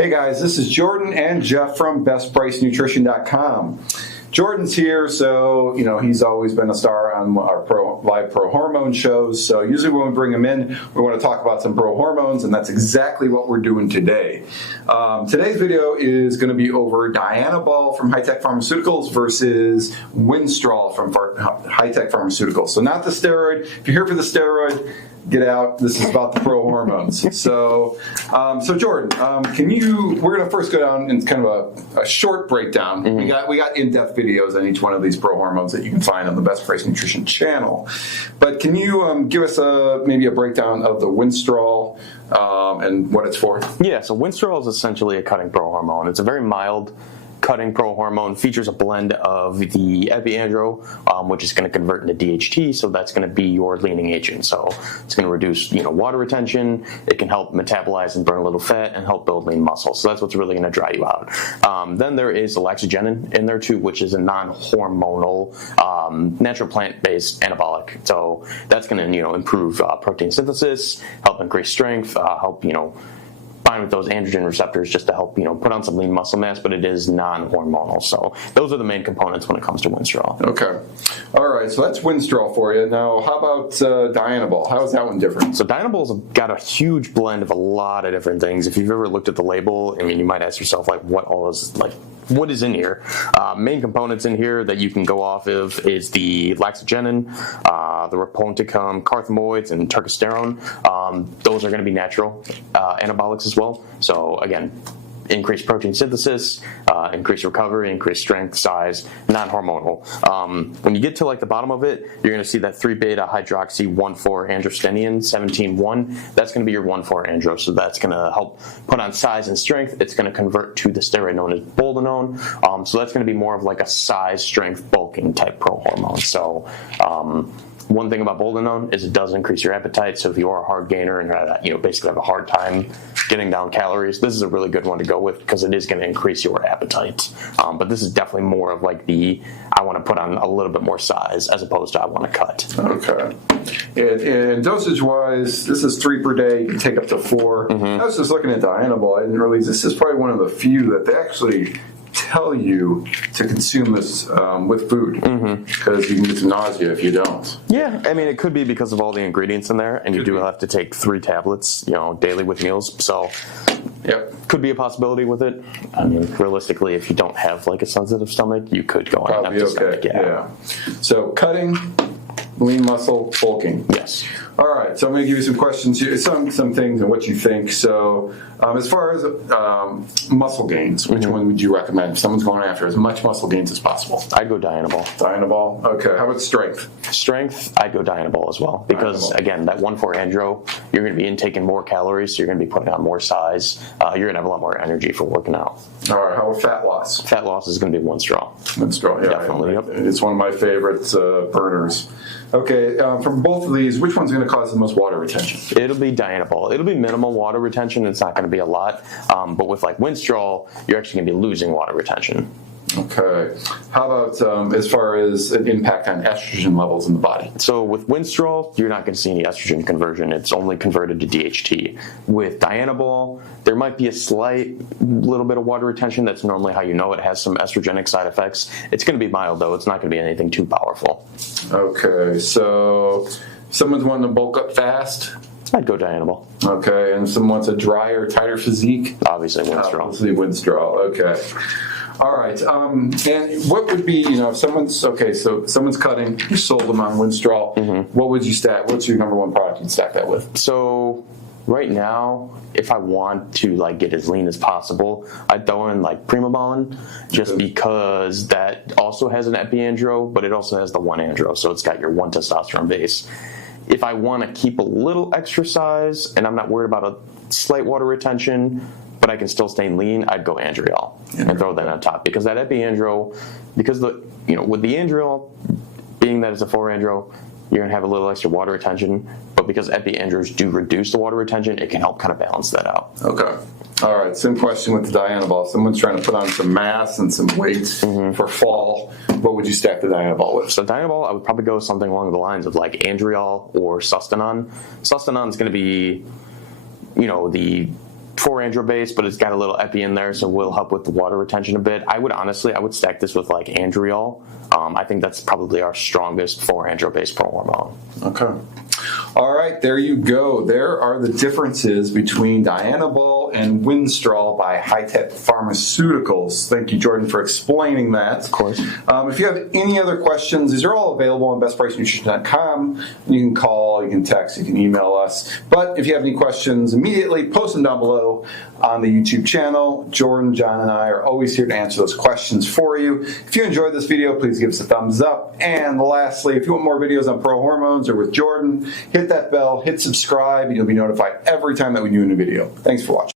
Hey guys, this is Jordan and Jeff from BestPriceNutrition.com. Jordan's here, so he's always been a star on our live Prohormone shows. So usually when we bring him in, we want to talk about some Prohormones, and that's exactly what we're doing today. Today's video is going to be over Dianibol from Hi-Tech Pharmaceuticals versus Winstrol from Hi-Tech Pharmaceuticals. So not the steroid. If you're here for the steroid, get out. This is about the Prohormones. So Jordan, we're going to first go down in kind of a short breakdown. Mm-hmm. We got in-depth videos on each one of these Prohormones that you can find on the Best Price Nutrition channel. But can you give us maybe a breakdown of the Winstrol and what it's for? Yeah, so Winstrol is essentially a cutting prohormone. It's a very mild cutting prohormone, features a blend of the epiandro, which is going to convert into DHT, so that's going to be your leaning agent. So it's going to reduce water retention, it can help metabolize and burn a little fat, and help build lean muscle. So that's what's really going to dry you out. Then there is laxogenin in there too, which is a non-hormonal, natural plant-based anabolic. So that's going to improve protein synthesis, help increase strength, help bind with those androgen receptors just to help put on some lean muscle mass, but it is non-hormonal. So those are the main components when it comes to Winstrol. Okay. All right, so that's Winstrol for you. Now, how about Dianibol? How is that one different? So Dianibol's got a huge blend of a lot of different things. If you've ever looked at the label, you might ask yourself, what is in here? Main components in here that you can go off of is the laxogenin, the raponticum, carthamoids, and turcosterone. Those are going to be natural anabolics as well. So again, increased protein synthesis, increased recovery, increased strength, size, non-hormonal. When you get to the bottom of it, you're going to see that 3-beta hydroxy 1,4-androstenedione 17,1. That's going to be your 1,4-andro. So that's going to help put on size and strength. It's going to convert to the steroid known as boldenone. So that's going to be more of a size, strength, bulking type prohormone. So one thing about boldenone is it does increase your appetite. So if you are a hard gainer and basically have a hard time getting down calories, this is a really good one to go with because it is going to increase your appetite. But this is definitely more of I want to put on a little bit more size as opposed to I want to cut. Okay. And dosage wise, this is 3 per day. You can take up to 4. Mm-hmm. I was just looking at Dianabol. I didn't realize this is probably one of the few that they actually tell you to consume this with food, because you can get some nausea if you don't. Yeah, it could be because of all the ingredients in there, and you do have to take 3 tablets, daily with meals. So, yep, could be a possibility with it. Realistically, if you don't have a sensitive stomach, you could go on an empty stomach. Yeah. So cutting, lean muscle, bulking. Yes. All right, so I'm going to give you some questions here, some things and what you think. So as far as muscle gains, which one would you recommend if someone's going after as much muscle gains as possible? I'd go Dianibol. Dianibol? Okay. How about strength? Strength, I'd go Dianibol as well. Because, again, that 1,4-andro, you're going to be intaking more calories, so you're going to be putting on more size. You're going to have a lot more energy for working out. All right, how about fat loss? Fat loss is going to be Winstrol. Winstrol, yeah. Definitely, yep. It's one of my favorite burners. Okay, from both of these, which one's going to cause the most water retention? It'll be Dianibol. It'll be minimal water retention. It's not going to be a lot. But with Winstrol, you're actually going to be losing water retention. Okay. How about as far as an impact on estrogen levels in the body? So with Winstrol, you're not going to see any estrogen conversion. It's only converted to DHT. With Dianibol, there might be a slight little bit of water retention. That's normally how you know it has some estrogenic side effects. It's going to be mild, though. It's not going to be anything too powerful. Okay. So someone's wanting to bulk up fast? I'd go Dianibol. Okay. And someone wants a drier, tighter physique? Obviously Winstrol. Obviously Winstrol. Okay. All right. And what would be, if someone's cutting, you sold them on Winstrol, what would you stack? What's your number one product you'd stack that with? So right now, if I want to get as lean as possible, I'd throw in Primobolin, just because that also has an epiandro, but it also has the 1-andro, so it's got your 1 testosterone base. If I want to keep a little extra size and I'm not worried about a slight water retention, but I can still stay lean, I'd go Andriol and throw that on top, because that epiandro, because with the andriol being that it's a 4-andro, you're going to have a little extra water retention, but because epiandros do reduce the water retention, it can help kind of balance that out. Okay. All right, same question with the Dianibol. If someone's trying to put on some mass and some weight for fall, what would you stack the Dianibol with? So Dianibol, I would probably go with something along the lines of Andriol or Sustanon. Sustanon is going to be, the 4-andro base, but it's got a little epi in there, so will help with the water retention a bit. I would stack this with like Andriol. I think that's probably our strongest 4-andro base Prohormone. Okay. All right, there you go. There are the differences between Dianibol and Winstrol by Hi-Tech Pharmaceuticals. Thank you, Jordan, for explaining that. Of course. If you have any other questions, these are all available on BestPriceNutrition.com. You can call, you can text, you can email us. But if you have any questions immediately, post them down below on the YouTube channel. Jordan, John, and I are always here to answer those questions for you. If you enjoyed this video, please give us a thumbs up. And lastly, if you want more videos on Prohormones or with Jordan, hit that bell, hit subscribe, and you'll be notified every time that we do a new video. Thanks for watching.